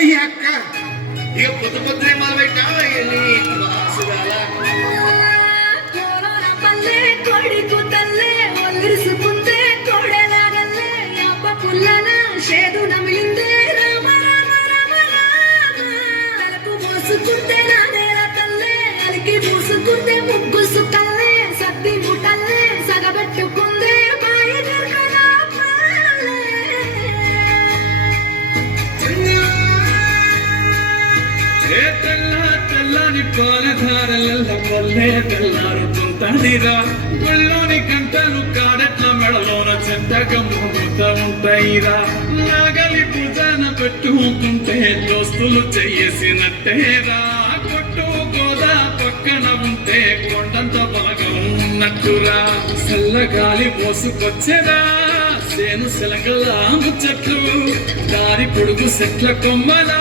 నీ అక్క ఇక పొద్దు పొద్దునే మొదలుపెట్టా నీ వాసుగాల కొడుకు తల్లే ఒలిసుకుంటే కొడలాగల్లే అబ్బ పుల్లల షేదు నమిలిందే రామ రామ రామ రామ మోసుకుంటే నానేల తల్లే అలికి మూసుకుంటే ముగ్గు సుక్కల్లే సద్ది ముటల్లే సగబెట్టుకుందే బాయి దొరకలా తెల్లని పాలధారల పల్లె తెల్లారుతుంటదిరా గుళ్ళోని గంటలు కాడెట్ల మెడలోన చెంతగమ్ముతా ఉంటాయిరా నాగలి భుజాన పెట్టుకుంటే దోస్తులు చెయ్యేసినట్టేరా కొట్టు గోదా పక్కన ఉంటే కొండంత బలగం ఉన్నట్టురా చల్లగాలి మోసుకొచ్చేరా సేను సెలగల ముచ్చట్లు దారి పొడుగు చెట్ల కొమ్మలా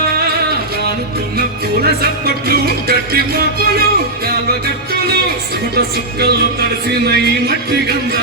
రానుతున్న పూల సప్పట్లు గట్టి మోపులు కాల్వ గట్టులు సుమట సుక్కల్లో తడిసిన ఈ మట్టి గంధ